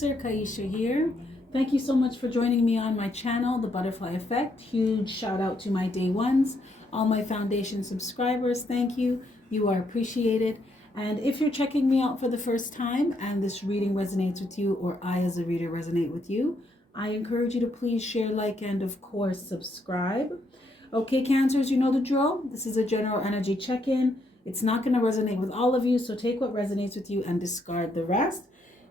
Cancer, Kaisha here. Thank you so much for joining me on my channel, The Butterfly Effect. Huge shout out to my day ones, all my foundation subscribers. Thank you. You are appreciated. And if you're checking me out for the first time and this reading resonates with you, or I as a reader resonate with you, I encourage you to please share, like, and of course subscribe. Okay, Cancers, you know the drill. This is a general energy check-in. It's not going to resonate with all of you, so take what resonates with you and discard the rest.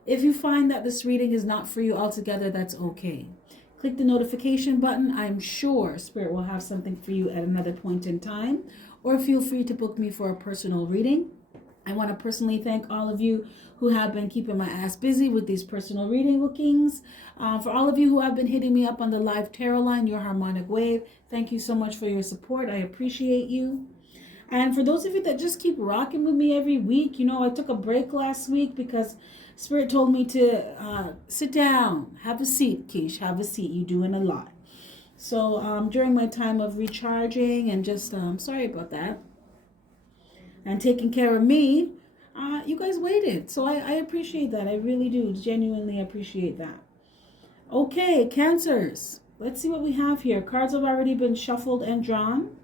If you find that this reading is not for you altogether, that's okay. Click the notification button. I'm sure Spirit will have something for you at another point in time. Or feel free to book me for a personal reading. I want to personally thank all of you who have been keeping my ass busy with these personal reading bookings. For all of you who have been hitting me up on the live tarot line, your harmonic wave, thank you so much for your support. I appreciate you. And for those of you that just keep rocking with me every week, you know, I took a break last week because Spirit told me to sit down, have a seat, Keish, have a seat. You're doing a lot. So during my time of recharging and just, sorry about that, and taking care of me, you guys waited. So I appreciate that. I really do. Genuinely appreciate that. Okay, Cancers. Let's see what we have here. Cards have already been shuffled and drawn.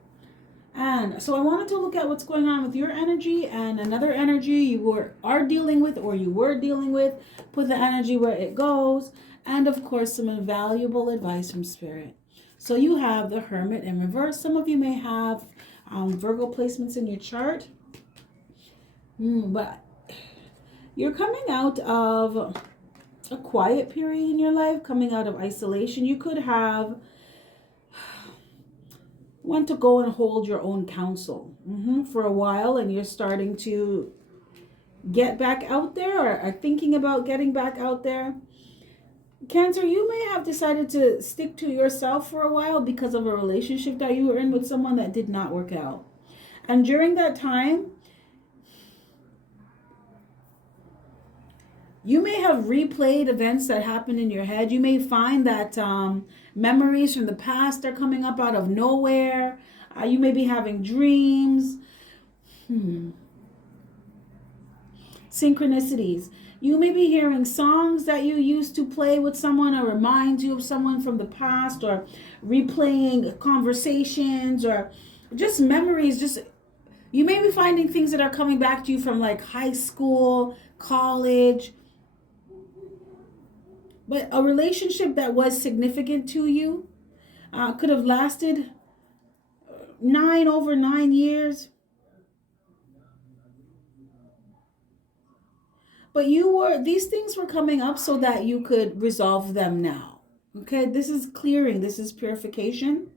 And so I wanted to look at what's going on with your energy and another energy you are dealing with or you were dealing with. Put the energy where it goes. And of course, some invaluable advice from Spirit. So you have the Hermit in reverse. Some of you may have Virgo placements in your chart. But you're coming out of a quiet period in your life, coming out of isolation. You could have want to go and hold your own counsel for a while, and you're starting to get back out there or are thinking about getting back out there. Cancer, you may have decided to stick to yourself for a while because of a relationship that you were in with someone that did not work out. And during that time, you may have replayed events that happened in your head. You may find that memories from the past are coming up out of nowhere. You may be having dreams. Synchronicities. You may be hearing songs that you used to play with someone or remind you of someone from the past, or replaying conversations or just memories. You may be finding things that are coming back to you from like high school, college. But a relationship that was significant to you could have lasted over 9 years. But these things were coming up so that you could resolve them now. Okay, this is clearing. This is purification.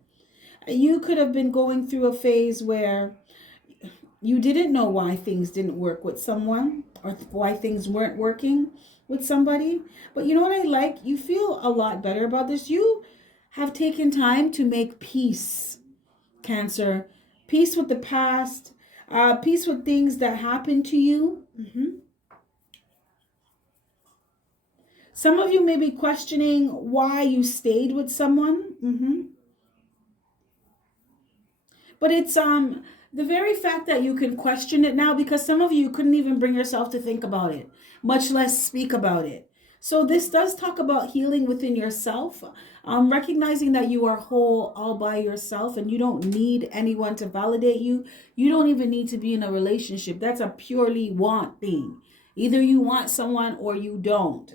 You could have been going through a phase where you didn't know why things didn't work with someone or why things weren't working with somebody. But you know what I like? You feel a lot better about this. You have taken time to make peace, Cancer. Peace with the past. Peace with things that happened to you. Some of you may be questioning why you stayed with someone. But it's the very fact that you can question it now, because some of you couldn't even bring yourself to think about it, much less speak about it. So this does talk about healing within yourself, recognizing that you are whole all by yourself and you don't need anyone to validate you. You don't even need to be in a relationship. That's a purely want thing. Either you want someone or you don't.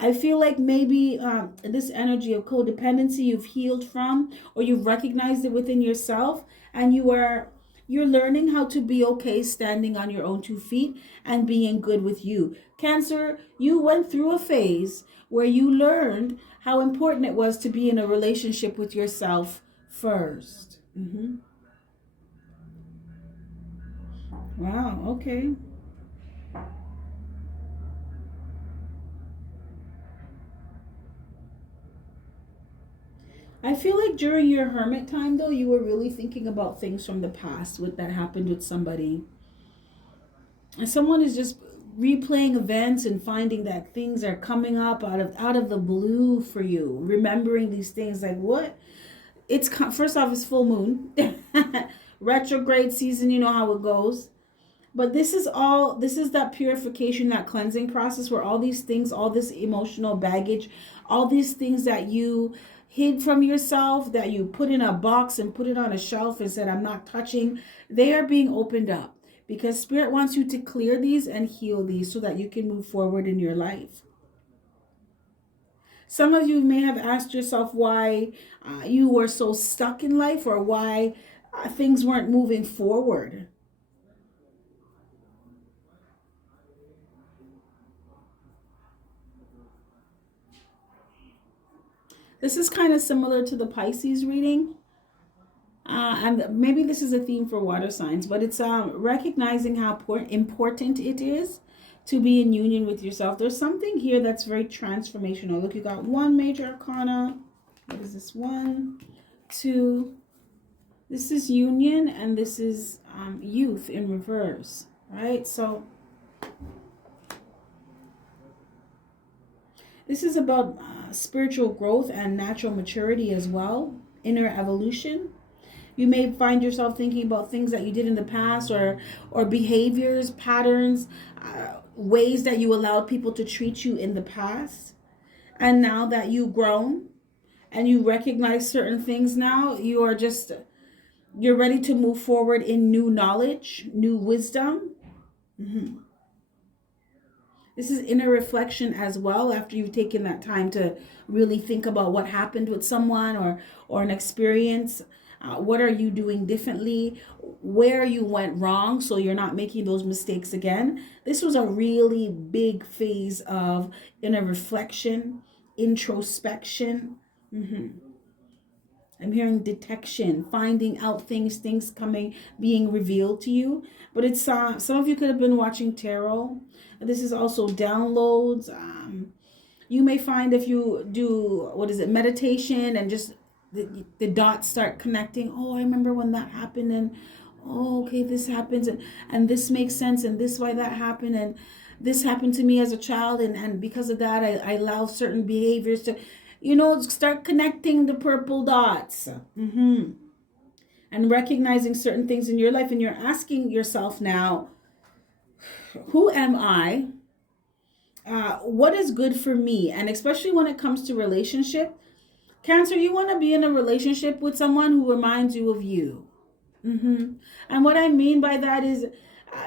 I feel like maybe this energy of codependency you've healed from, or you've recognized it within yourself, and you're learning how to be okay standing on your own 2 feet and being good with you. Cancer, you went through a phase where you learned how important it was to be in a relationship with yourself first. Wow, okay. I feel like during your hermit time, though, you were really thinking about things from the past that happened with somebody. And someone is just replaying events and finding that things are coming up out of the blue for you. Remembering these things like what? First off, it's full moon. Retrograde season, you know how it goes. But this is that purification, that cleansing process where all these things, all this emotional baggage, all these things that you hid from yourself, that you put in a box and put it on a shelf and said, I'm not touching, they are being opened up because Spirit wants you to clear these and heal these so that you can move forward in your life. Some of you may have asked yourself why you were so stuck in life or why things weren't moving forward. This is kind of similar to the Pisces reading. And maybe this is a theme for water signs, but it's recognizing how important it is to be in union with yourself. There's something here that's very transformational. Look, you got one major arcana. What is this? 1, 2. This is union, and this is youth in reverse, right? So this is about spiritual growth and natural maturity as well, inner evolution. You may find yourself thinking about things that you did in the past or behaviors, patterns, ways that you allowed people to treat you in the past. And now that you've grown and you recognize certain things now, you're ready to move forward in new knowledge, new wisdom. Mm-hmm. This is inner reflection as well after you've taken that time to really think about what happened with someone or an experience. What are you doing differently? Where you went wrong so you're not making those mistakes again. This was a really big phase of inner reflection, introspection. I'm hearing detection, finding out things coming, being revealed to you. But it's some of you could have been watching tarot. This is also downloads. You may find if you do, meditation and just the dots start connecting. Oh, I remember when that happened, and oh, okay, this happens, and this makes sense, and this why that happened, and this happened to me as a child, and because of that, I allow certain behaviors to, start connecting the purple dots. And recognizing certain things in your life, and you're asking yourself now, who am I? What is good for me? And especially when it comes to relationship, Cancer, you want to be in a relationship with someone who reminds you of you. And what I mean by that is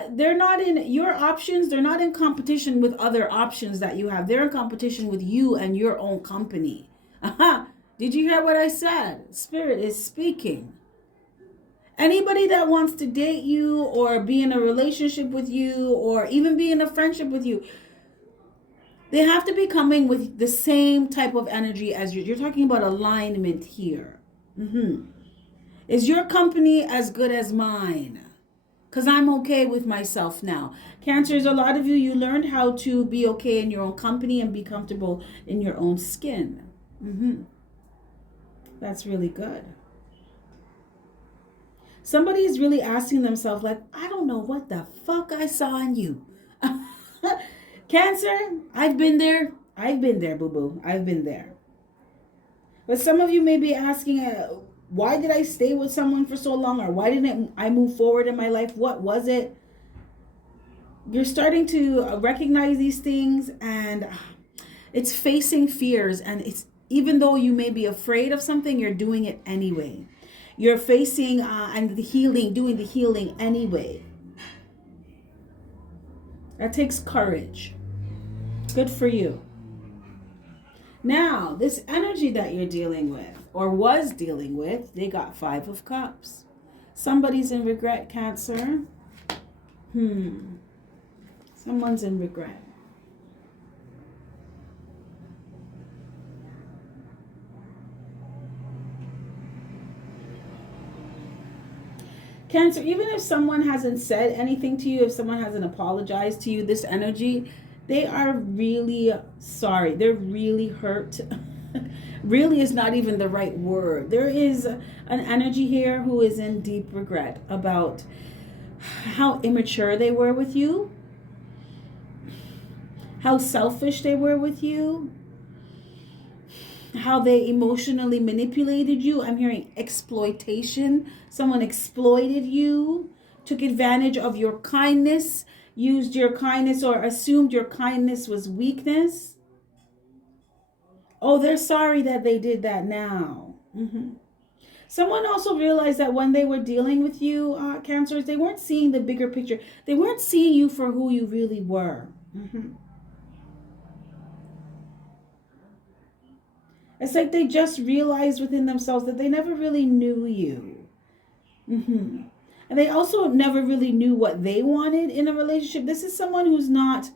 they're not in your options. They're not in competition with other options that you have. They're in competition with you and your own company. Did you hear what I said? Spirit is speaking. Anybody that wants to date you or be in a relationship with you or even be in a friendship with you, they have to be coming with the same type of energy as you. You're talking about alignment here. Is your company as good as mine? Because I'm okay with myself now. Cancers, a lot of you learned how to be okay in your own company and be comfortable in your own skin. That's really good. Somebody is really asking themselves, like, I don't know what the fuck I saw in you. Cancer, I've been there. I've been there, boo-boo. I've been there. But some of you may be asking, why did I stay with someone for so long? Or why didn't I move forward in my life? What was it? You're starting to recognize these things, and it's facing fears. And it's even though you may be afraid of something, you're doing it anyway. You're facing and doing the healing anyway. That takes courage. Good for you. Now, this energy that you're dealing with or was dealing with, they got 5 of Cups. Somebody's in regret, Cancer. Someone's in regret. Cancer, even if someone hasn't said anything to you, if someone hasn't apologized to you, this energy, they are really sorry. They're really hurt. Really is not even the right word. There is an energy here who is in deep regret about how immature they were with you, how selfish they were with you, how they emotionally manipulated you. I'm hearing exploitation. Someone exploited you took advantage of your kindness, used your kindness, or assumed your kindness was weakness. Oh, they're sorry that they did that now. Someone also realized that when they were dealing with you, Cancers, they weren't seeing the bigger picture. They weren't seeing you for who you really were. It's like they just realized within themselves that they never really knew you. And they also never really knew what they wanted in a relationship. This is someone who's not,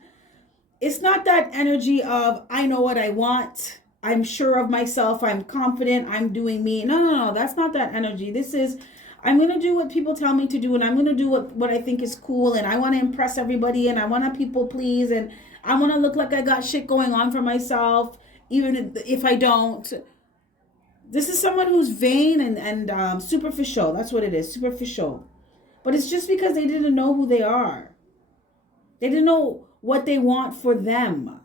it's not that energy of, I know what I want, I'm sure of myself, I'm confident, I'm doing me. No, that's not that energy. This is, I'm going to do what people tell me to do, and I'm going to do what I think is cool, and I want to impress everybody, and I want to people please, and I want to look like I got shit going on for myself, even if I don't. This is someone who's vain and superficial. That's what it is, superficial. But it's just because they didn't know who they are. They didn't know what they want for them.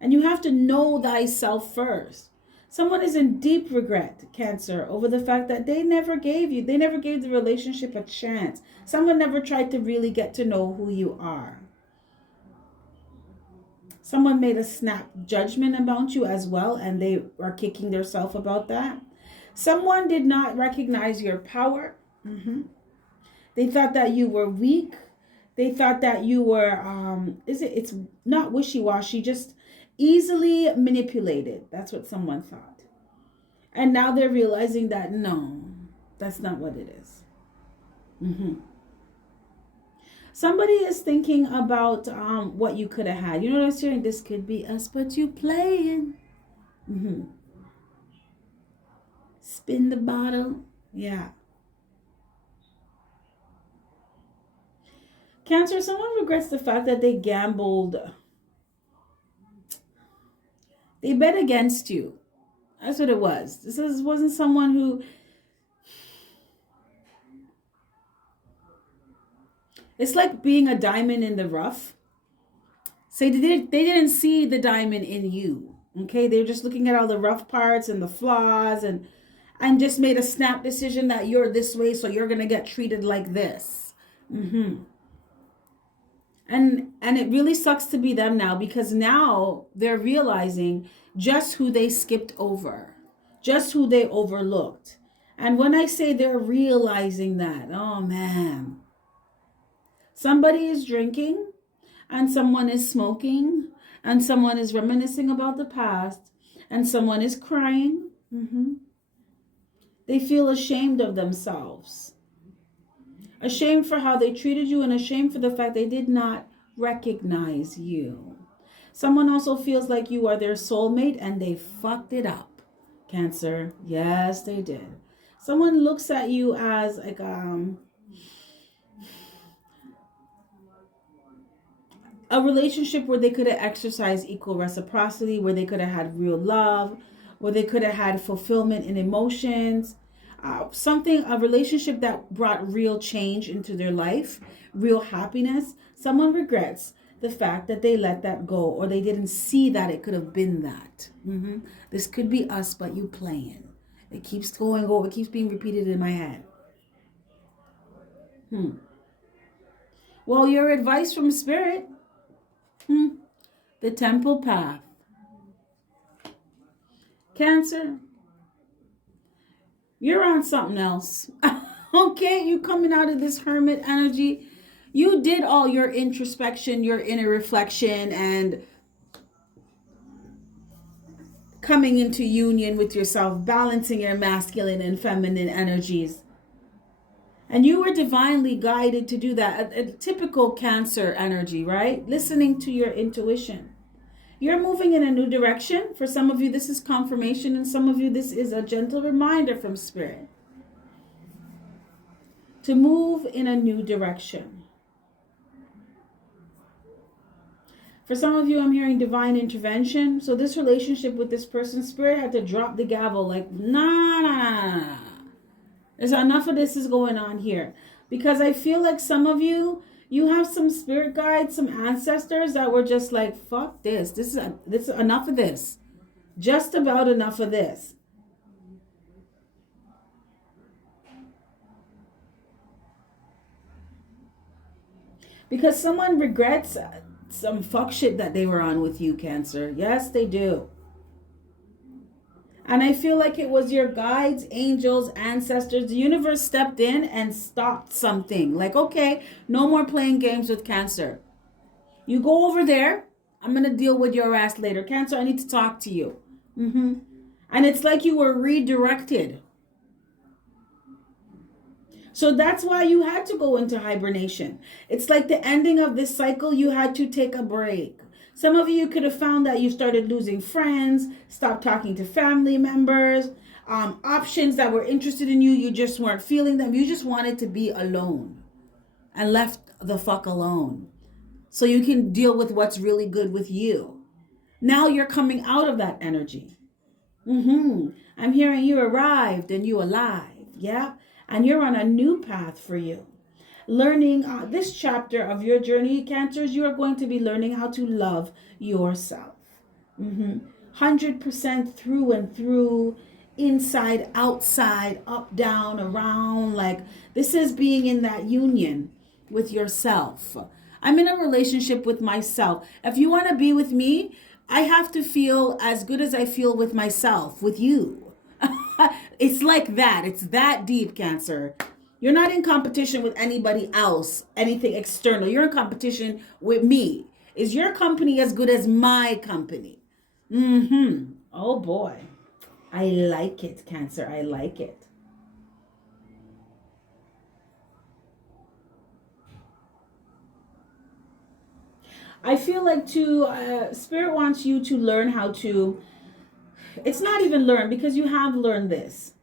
And you have to know thyself first. Someone is in deep regret, Cancer, over the fact that they never gave the relationship a chance. Someone never tried to really get to know who you are. Someone made a snap judgment about you as well, and they are kicking themselves about that. Someone did not recognize your power. They thought that you were weak. They thought that you were, it's not wishy-washy, just easily manipulated. That's what someone thought. And now they're realizing that, no, that's not what it is. Somebody is thinking about what you could have had. You know what I'm saying? This could be us, but you playing. Spin the bottle. Yeah. Cancer, someone regrets the fact that they gambled. They bet against you. That's what it was. Wasn't someone who... It's like being a diamond in the rough. Say they didn't see the diamond in you. Okay? They were just looking at all the rough parts and the flaws and just made a snap decision that you're this way, so you're going to get treated like this. And it really sucks to be them now, because now they're realizing just who they skipped over, just who they overlooked. And when I say they're realizing that, oh man, somebody is drinking and someone is smoking and someone is reminiscing about the past and someone is crying. They feel ashamed of themselves. Ashamed for how they treated you, and ashamed for the fact they did not recognize you. Someone also feels like you are their soulmate and they fucked it up. Cancer, yes, they did. Someone looks at you as like a relationship where they could have exercised equal reciprocity, where they could have had real love, where they could have had fulfillment in emotions. A relationship that brought real change into their life, real happiness. Someone regrets the fact that they let that go, or they didn't see that it could have been that. This could be us, but you playing. It keeps going over. It keeps being repeated in my head. Well, your advice from Spirit, the temple path. Cancer, you're on something else. Okay, you coming out of this hermit energy. You did all your introspection, your inner reflection, and coming into union with yourself, balancing your masculine and feminine energies. And you were divinely guided to do that. A typical Cancer energy, right? Listening to your intuition. You're moving in a new direction. For some of you, this is confirmation, and some of you, this is a gentle reminder from Spirit to move in a new direction. For some of you, I'm hearing divine intervention. So this relationship with this person, Spirit had to drop the gavel like, nah. There's enough of this is going on here. Because I feel like some of you, you have some spirit guides, some ancestors that were just like, fuck this. This is enough of this. Just about enough of this. Because someone regrets some fuck shit that they were on with you, Cancer. Yes, they do. And I feel like it was your guides, angels, ancestors. The universe stepped in and stopped something. Like, okay, no more playing games with Cancer. You go over there. I'm going to deal with your ass later. Cancer, I need to talk to you. And it's like you were redirected. So that's why you had to go into hibernation. It's like the ending of this cycle, you had to take a break. Some of you could have found that you started losing friends, stopped talking to family members, options that were interested in you, you just weren't feeling them. You just wanted to be alone and left the fuck alone so you can deal with what's really good with you. Now you're coming out of that energy. I'm hearing you arrived and you alive. Yeah. And you're on a new path for you. Learning this chapter of your journey, Cancers, you are going to be learning how to love yourself. 100% through and through, inside, outside, up, down, around. Like, this is being in that union with yourself. I'm in a relationship with myself. If you want to be with me, I have to feel as good as I feel with myself, with you. It's like that. It's that deep, Cancer. You're not in competition with anybody else, anything external. You're in competition with me. Is your company as good as my company? Oh boy. I like it, Cancer. I like it. I feel like Spirit wants you to learn how to, it's not even learn because you have learned this.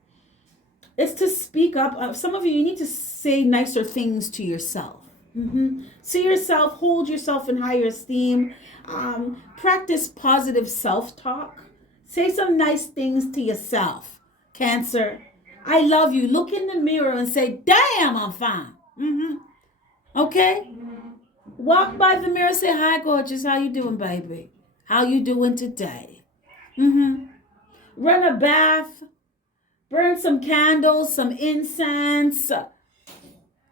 It's to speak up. Some of you need to say nicer things to yourself. See yourself, hold yourself in higher esteem. Practice positive self-talk. Say some nice things to yourself, Cancer. I love you. Look in the mirror and say, damn, I'm fine. Okay? Walk by the mirror, say, hi, gorgeous. How you doing, baby? How you doing today? Run a bath. Burn some candles, some incense.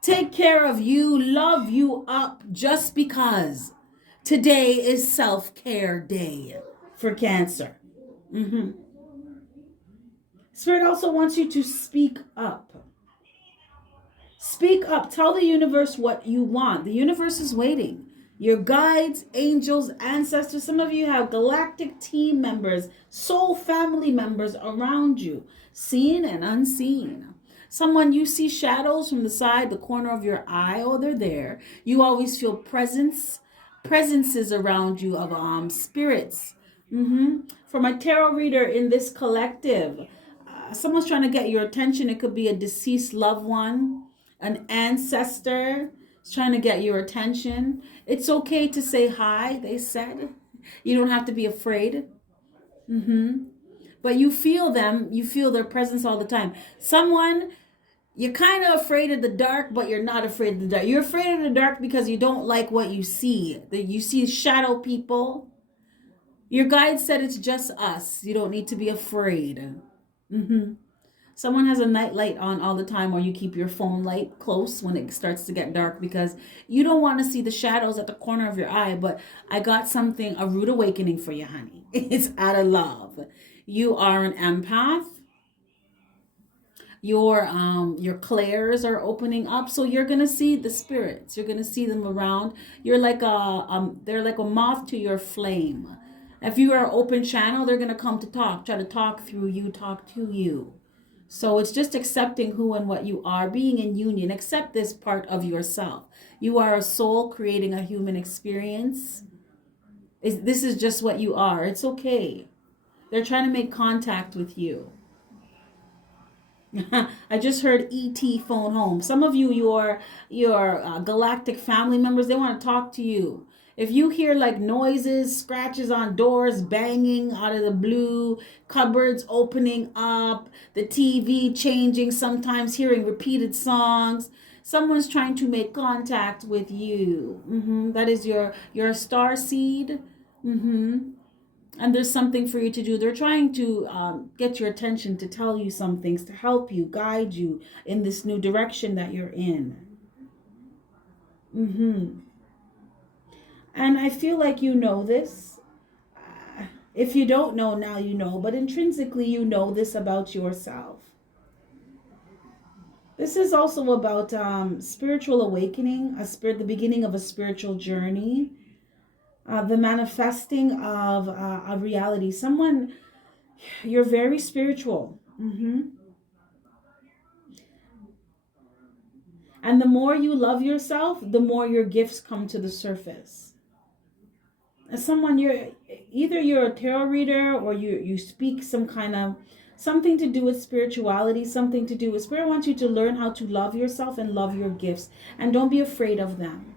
Take care of you, love you up just because today is self-care day for Cancer. Spirit also wants you to speak up. Speak up. Tell the universe what you want. The universe is waiting. Your guides, angels, ancestors. Some of you have galactic team members, soul family members around you, seen and unseen. Someone you see shadows from the side, the corner of your eye. Oh, they're there. You always feel presences around you of spirits. For my tarot reader in this collective, someone's trying to get your attention. It could be a deceased loved one, an ancestor is trying to get your attention. It's okay to say hi, they said. You don't have to be afraid. But you feel them, you feel their presence all the time. Someone, you're kind of afraid of the dark, but you're not afraid of the dark. You're afraid of the dark because you don't like what you see. You see shadow people. Your guide said it's just us. You don't need to be afraid. Someone has a night light on all the time, or you keep your phone light close when it starts to get dark because you don't want to see the shadows at the corner of your eye. But I got something, a rude awakening for you, honey. It's out of love. You are an empath. Your clairs are opening up, so you're gonna see the spirits. You're gonna see them around. You're like they're like a moth to your flame. If you are open channel, they're gonna come to talk, try to talk through you, talk to you. So it's just accepting who and what you are, being in union. Accept this part of yourself. You are a soul creating a human experience. This is just what you are. It's okay. They're trying to make contact with you. I just heard ET phone home. Some of you, your galactic family members, they want to talk to you. If you hear like noises, scratches on doors, banging out of the blue, cupboards opening up, the TV changing, sometimes hearing repeated songs, someone's trying to make contact with you. That is your star seed. And there's something for you to do. They're trying to get your attention, to tell you some things, to help you, guide you in this new direction that you're in. And I feel like you know this. If you don't know, now you know, but intrinsically you know this about yourself. This is also about spiritual awakening, the beginning of a spiritual journey, the manifesting of a reality. You're very spiritual. And the more you love yourself, the more your gifts come to the surface. As someone, you're a tarot reader, or you speak some kind of something to do with spirituality, something to do with spirit wants you to learn how to love yourself and love your gifts, and don't be afraid of them,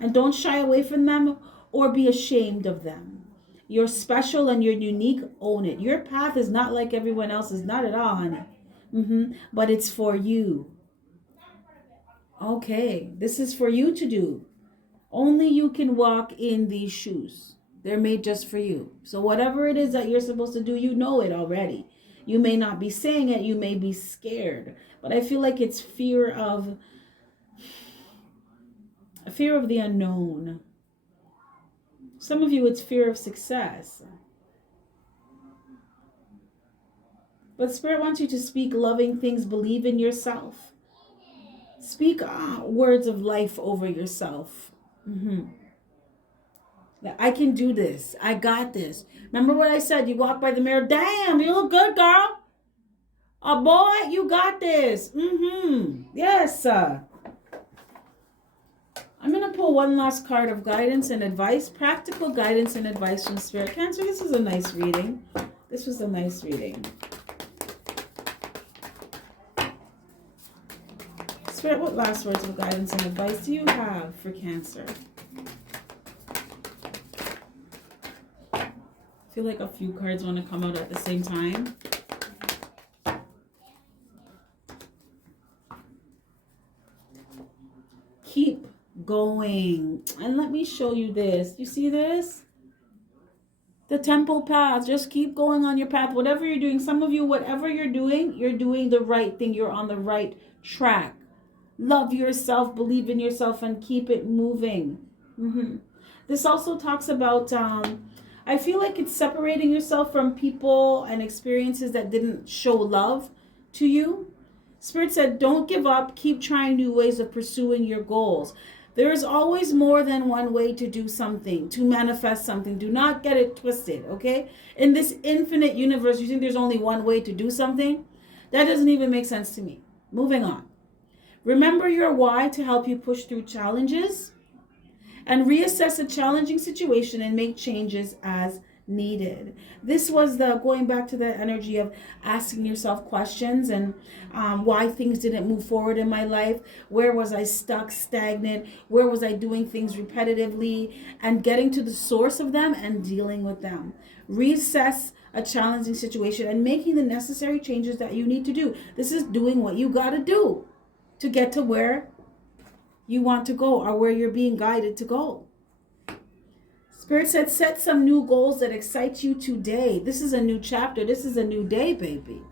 and don't shy away from them or be ashamed of them. You're special and you're unique. Own it. Your path is not like everyone else's, not at all, honey. But it's for you. Okay, this is for you to do. Only you can walk in these shoes. They're made just for you. So whatever it is that you're supposed to do, you know it already. You may not be saying it, you may be scared, but I feel like it's fear of the unknown. Some of you, it's fear of success. But Spirit wants you to speak loving things, believe in yourself. Speak words of life over yourself. I can do this. I got this. Remember what I said? You walk by the mirror. Damn, you look good, girl. Boy, you got this. Yes. I'm going to pull one last card of guidance and advice. Practical guidance and advice from Spirit. Cancer, this was a nice reading. This was a nice reading. Spirit, what last words of guidance and advice do you have for Cancer? I feel like a few cards want to come out at the same time. Keep going. And let me show you this. You see this? The temple path. Just keep going on your path. Whatever you're doing. Some of you, whatever you're doing the right thing. You're on the right track. Love yourself, believe in yourself, and keep it moving. This also talks about, I feel like it's separating yourself from people and experiences that didn't show love to you. Spirit said, don't give up. Keep trying new ways of pursuing your goals. There is always more than one way to do something, to manifest something. Do not get it twisted, okay? In this infinite universe, you think there's only one way to do something? That doesn't even make sense to me. Moving on. Remember your why to help you push through challenges, and reassess a challenging situation and make changes as needed. This was going back to the energy of asking yourself questions and why things didn't move forward in my life. Where was I stuck, stagnant? Where was I doing things repetitively? And getting to the source of them and dealing with them. Reassess a challenging situation and making the necessary changes that you need to do. This is doing what you got to do to get to where you want to go, or where you're being guided to go. Spirit said, set some new goals that excite you today. This is a new chapter. This is a new day, baby.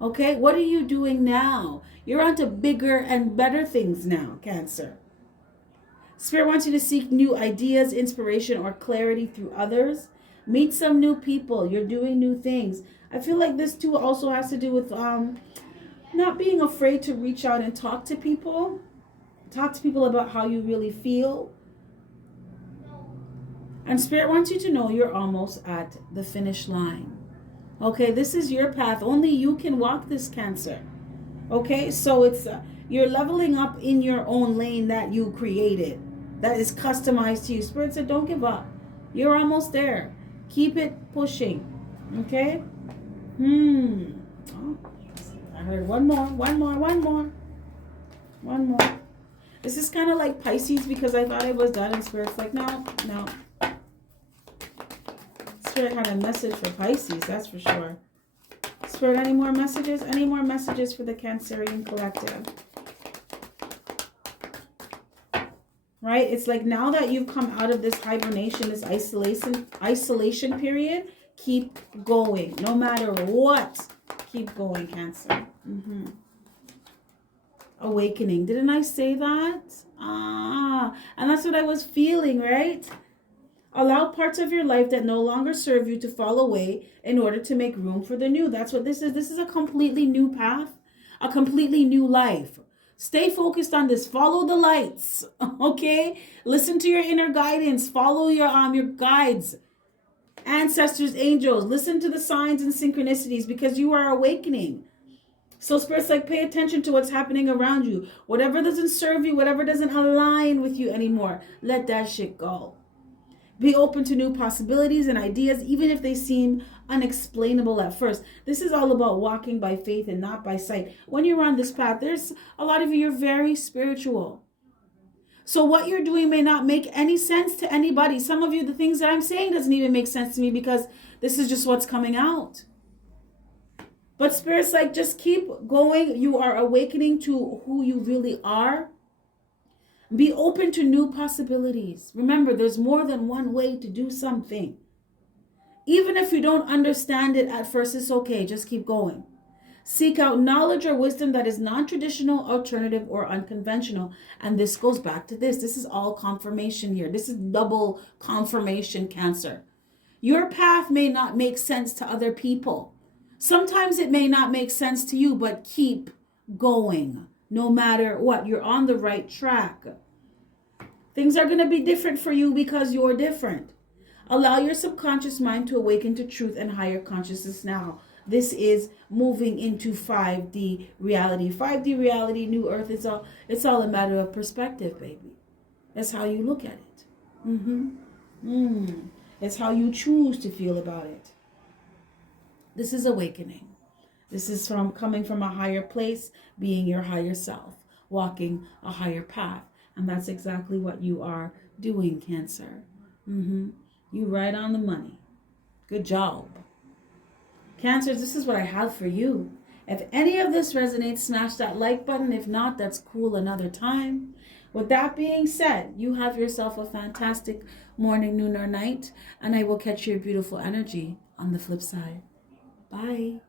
Okay? What are you doing now? You're on to bigger and better things now, Cancer. Spirit wants you to seek new ideas, inspiration, or clarity through others. Meet some new people. You're doing new things. I feel like this too also has to do with not being afraid to reach out and talk to people. Talk to people about how you really feel. And Spirit wants you to know you're almost at the finish line. Okay, this is your path. Only you can walk this, Cancer. Okay, so it's you're leveling up in your own lane that you created, that is customized to you. Spirit said, don't give up. You're almost there. Keep it pushing. Okay? Oh, I heard one more. This is kind of like Pisces, because I thought I was done, and Spirit's like, no. Spirit had a message for Pisces, that's for sure. Spirit, any more messages? Any more messages for the Cancerian collective? Right? It's like now that you've come out of this hibernation, this isolation period, keep going. No matter what, keep going, Cancer. Awakening. Didn't I say that? And that's what I was feeling, right? Allow parts of your life that no longer serve you to fall away in order to make room for the new. That's what this is. This is a completely new path, a completely new life. Stay focused on this. Follow the lights, okay? Listen to your inner guidance. Follow your guides, ancestors, angels. Listen to the signs and synchronicities because you are awakening. So Spirit's like, pay attention to what's happening around you. Whatever doesn't serve you, whatever doesn't align with you anymore, let that shit go. Be open to new possibilities and ideas, even if they seem unexplainable at first. This is all about walking by faith and not by sight. When you're on this path, there's a lot of you, you're very spiritual. So what you're doing may not make any sense to anybody. Some of you, the things that I'm saying doesn't even make sense to me because this is just what's coming out. But Spirit's like, just keep going. You are awakening to who you really are. Be open to new possibilities. Remember, there's more than one way to do something. Even if you don't understand it at first, it's okay. Just keep going. Seek out knowledge or wisdom that is non-traditional, alternative, or unconventional. And this goes back to this. This is all confirmation here. This is double confirmation, Cancer. Your path may not make sense to other people. Sometimes it may not make sense to you, but keep going. No matter what, you're on the right track. Things are going to be different for you because you're different. Allow your subconscious mind to awaken to truth and higher consciousness now. This is moving into 5D reality. 5D reality, new earth, it's all a matter of perspective, baby. That's how you look at it. It's how you choose to feel about it. This is awakening. This is coming from a higher place, being your higher self, walking a higher path. And that's exactly what you are doing, Cancer. You right on the money. Good job. Cancers, this is what I have for you. If any of this resonates, smash that like button. If not, that's cool another time. With that being said, you have yourself a fantastic morning, noon, or night. And I will catch your beautiful energy on the flip side. Bye.